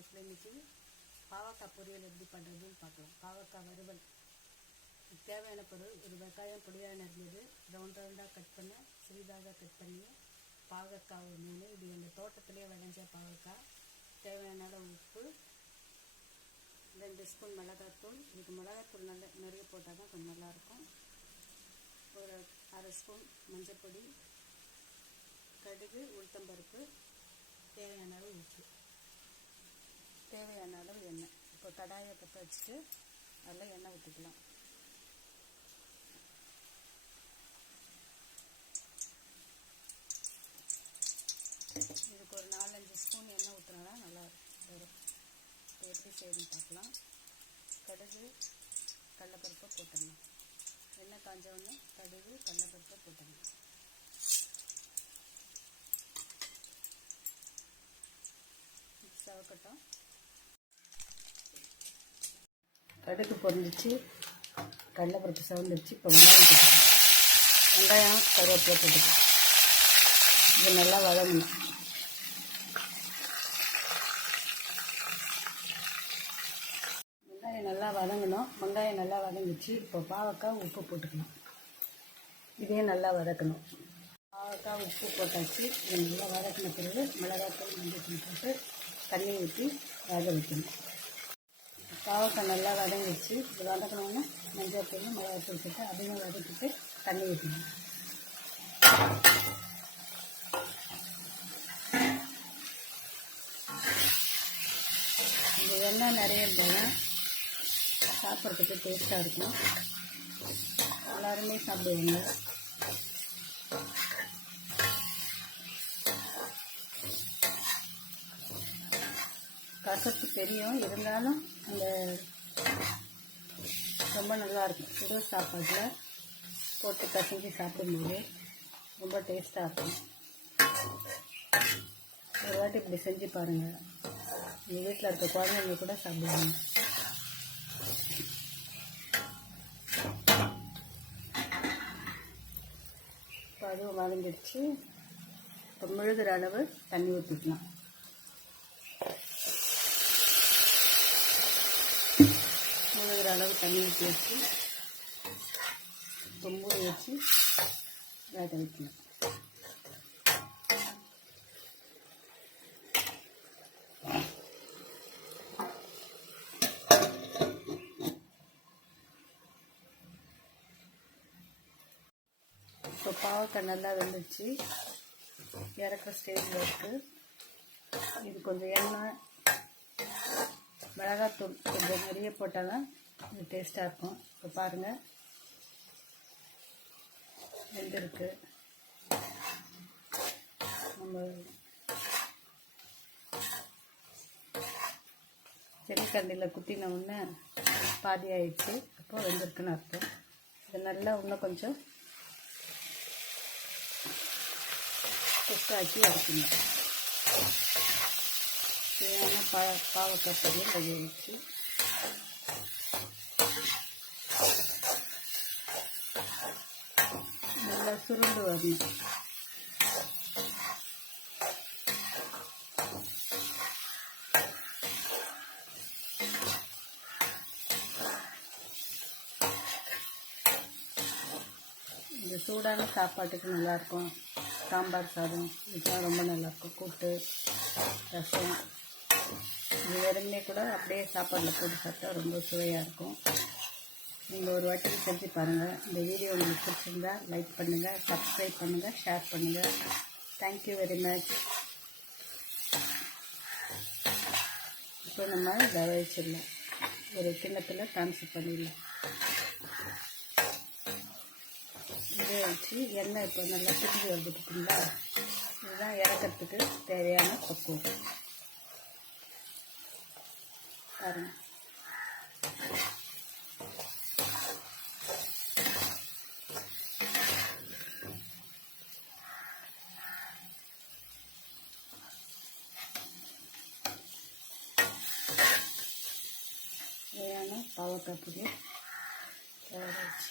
லைஃப்பில் இன்றைக்கி பாவக்காய் பொரியல் எப்படி பண்ணுறதுன்னு பார்க்கலாம். பாவக்காய் வறுவல். தேவையான பொருள்: ஒரு வெங்காயம் பொடியாக நறுக்கியது, ரவுண்டாக கட் பண்ண சிறிதாக கட் பண்ணி, பாவக்காய் ஒரு 3. இது எங்கள் தோட்டத்திலே விளைஞ்ச பாவக்காய். தேவையான அளவு உப்பு, 2 ஸ்பூன் மிளகாத்தூள். இதுக்கு மிளகாத்தூள் நிறைய போட்டால் தான் கொஞ்சம் நல்லாயிருக்கும். ஒரு 1/2 ஸ்பூன் மஞ்சள், கடுகு, உளுத்தம்பருப்பு, தேவையான அளவு உப்பு, தேவையான அளவு எண்ணெய். இப்போ கடாயை பற்ற வச்சுட்டு அதில் எண்ணெய் ஊற்றிக்கலாம். இதுக்கு ஒரு 4-5 ஸ்பூன் எண்ணெய் ஊற்றினா நல்லா வரும். இப்போ எப்படி செய்யணும்னு பார்க்கலாம். கடுகு, கடலைப்பருப்பை போட்டுடலாம். எண்ணெய் காஞ்சவுடனே கடுகு, கடலைப்பருப்பை போட்டுடலாம். சவக்கட்டும். கடுகு பொரிஞ்சிச்சு, கடலைப்பருப்பு சவந்துச்சு. இப்போ வெங்காயம் போட்டுக்கலாம். வெங்காயம் கருவேப்பிலை போட்டுக்கலாம். இது நல்லா வதங்கணும். வெங்காயம் நல்லா வதங்கணும். வெங்காயம் நல்லா வதங்கிச்சு. இப்போ பாவக்காய், உப்பு போட்டுக்கலாம். இதே நல்லா வதக்கணும். பாவக்காய், உப்பு போட்டாச்சு. இது நல்லா வதக்கின பிறகு மிளகாத்தூள், மஞ்சள் போட்டு தண்ணி ஊற்றி வேக வைக்கணும். பாவக்காய் நல்லா வதங்கிடுச்சு. இது வதக்கணுன்னா மஞ்சள் தூள், மிளகாத்தூள் போட்டு அதையும் வதக்கிட்டு தண்ணி ஊற்றணும். இந்த எண்ணெய் நிறைய இருந்தால் சாப்பிட்றதுக்கு டேஸ்ட்டாக இருக்கும். எல்லாருமே சாப்பிடுவாங்க. கசப்பு தெரியும், இருந்தாலும் அந்த ரொம்ப நல்லாயிருக்கும். சுடு சாப்பாட்டில் போட்டு கசஞ்சி சாப்பிடும்போது ரொம்ப டேஸ்ட்டாக இருக்கும். ஒரு வாட்டி இப்படி செஞ்சு பாருங்கள். எங்கள் வீட்டில் இருக்க குழந்தைங்க கூட சாப்பிடுவாங்க. இப்போ அதுவும் வதங்கிடுச்சு. இப்போ முழுகிற அளவு தண்ணி ஊற்றிக்கலாம். முழுகிற அளவு தண்ணி ஊற்றி வச்சு இப்போ மூடி வச்சு வேக வைக்கணும். இப்போ பாவக்காய் நல்லா வெந்துச்சு. இறக்குற ஸ்டேஜில் இருக்குது. இது கொஞ்சம் எண்ணெய், மிளகாத்தூள் கொஞ்சம் நிறைய போட்டால் தான் இது டேஸ்ட்டாக இருக்கும். இப்போ பாருங்கள், வெந்திருக்கு. நம்ம செடிக்கண்டியில் குத்தின உடனே பாதி ஆயிடுச்சு. அப்போ வெந்திருக்குன்னு அர்த்தம். இது நல்லா இன்னும் கொஞ்சம் குக்காக்கி எடுத்துங்க. தேவையான பாவக்காய் பொரியல் ரெடி ஆகிடுச்சு. நல்லா சுருண்டு வரணும். இந்த சூடான சாப்பாட்டுக்கு நல்லாயிருக்கும். சாம்பார் சாதம் இதெல்லாம் ரொம்ப நல்லாயிருக்கும். கூட்டு, ரசம், இது வெறுமனே கூட அப்படியே சாப்பாட்டில் போட்டு சாப்பிட்டா ரொம்ப சுவையாக இருக்கும். நீங்கள் ஒரு வாட்டி செஞ்சு பாருங்கள். இந்த வீடியோ உங்களுக்கு பிடிச்சிருந்தா லைக் பண்ணுங்கள், சப்ஸ்கிரைப் பண்ணுங்கள், ஷேர் பண்ணுங்கள். Thank you very much. இப்போ நம்ம இதை வச்சிடலாம். ஒரு கிண்ணத்தில் ட்ரான்ஸ்ஃபர் பண்ணிடலாம். இதே வச்சு எண்ணெய் இப்போ நல்லா பிரிஞ்சு வருது பார்த்தீங்களா? இதுதான் இறக்கிறதுக்கு தேவையான பக்குவம். பாருங்கள். தேவையான பாவக்காய் பொரியல் தயாராகிடுச்சு.